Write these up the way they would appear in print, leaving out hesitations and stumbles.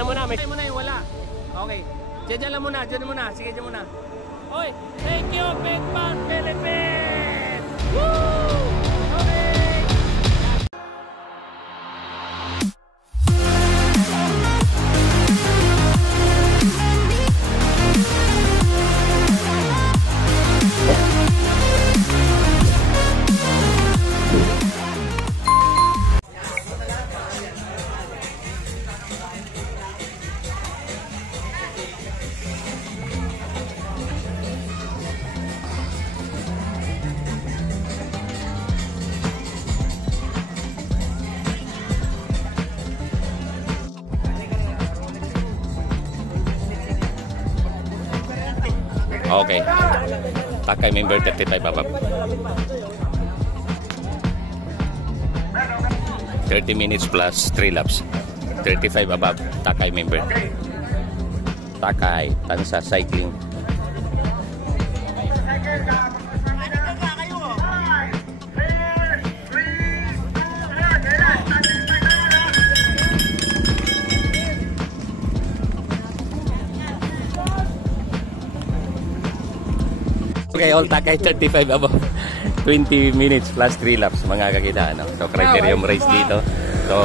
na muna. May muna yung wala. Okay. Diyan lang muna, diyan muna. Sige, diyan muna. Hoy, thank you, Bedpan Philippines! Woo! Okay! Okay. Takay member 35 above. 30 minutes plus 3 laps. 35 above. Takay member. Takay Tansa Cycling. Okay, all Takay 35 above. 20 minutes plus 3 laps mga kakita, no? So criterium race dito. So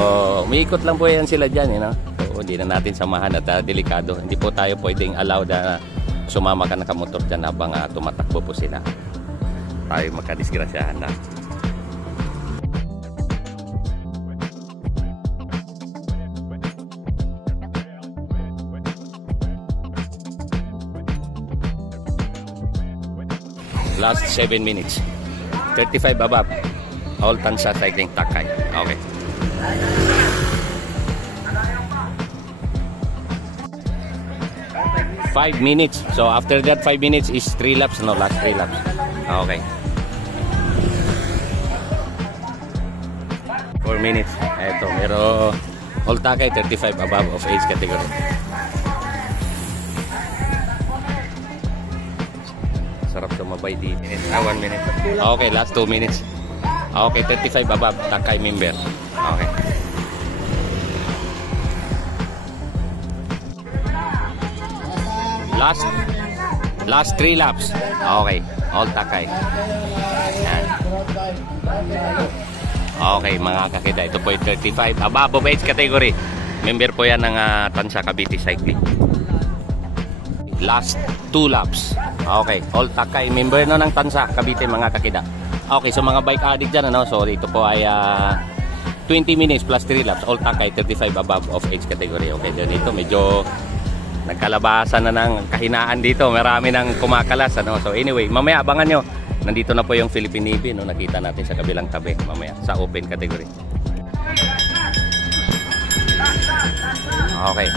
umiikot lang po yan sila dyan, no? So hindi na natin samahan at delikado. Hindi po tayo pwedeng allow na sumama ka nakamotor dyan habang tumatakbo po sila. Tayo magkadisgrasyahan na. Last 7 minutes. 35 above. All Tansa Cycling Takay. Okay. Five minutes. So after that 5 minutes is 3 laps. No, last 3 laps. Okay. 4 minutes. Eto, pero all Takay 35 above of age category. Sarap sumabay dito. 1 minute. Okay, last 2 minutes. Okay, 35 above. Takay member. Okay. Last 3 laps. Okay, all Takay. Yan. Okay, mga kakida. Ito po yung 35 above of age category. Member po yan ng Tansa Cavite Cycling. Last 2 laps. Okay, all Takay member no ng Tansa Cavite mga kakida. Okay, so mga bike addict dyan, ano? So ito po ay 20 minutes plus 3 laps. All Takay 35 above of age category. Okay, dito medyo nagkalabasan na ng kahinaan dito. Marami nang kumakalas, ano? So anyway, mamaya abangan nyo. Nandito na po yung Philippine Navy, no? Nakita natin sa kabilang tabi mamaya sa open category. Okay.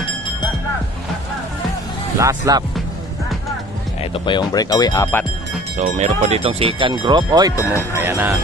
Last lap. Ito pa yung breakaway, 4. So meron po ditong second group. Oy, ayan na.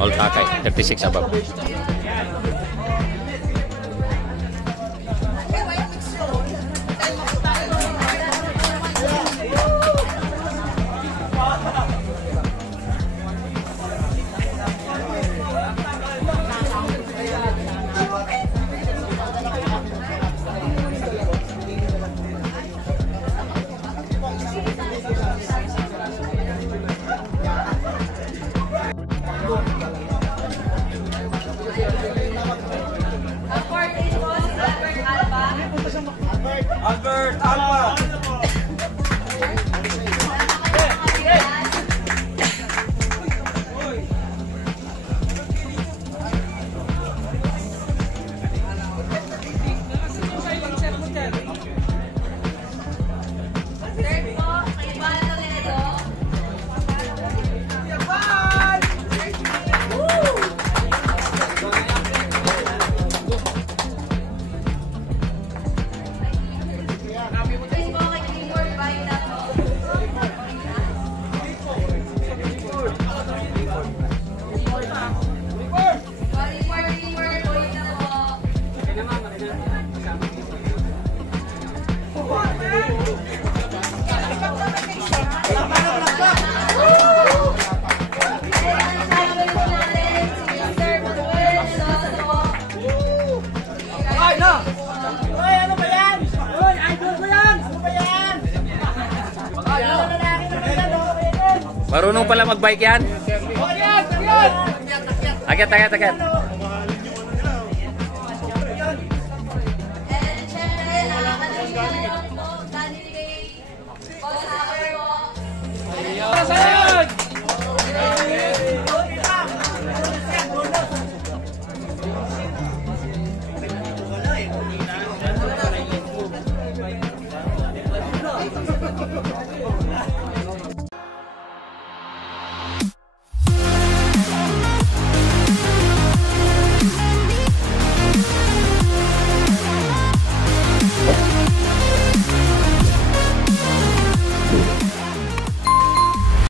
All Takay 36 above. Albert Alba. Ay, no! Hoy, ano ba yan? Hoy, idol ko yan! Ano ba yan? Ay, no! Lalaki na ba yan? Ano ba yan? Marunong pala mag-bike yan? Hoy, yan! Yan! Akyat.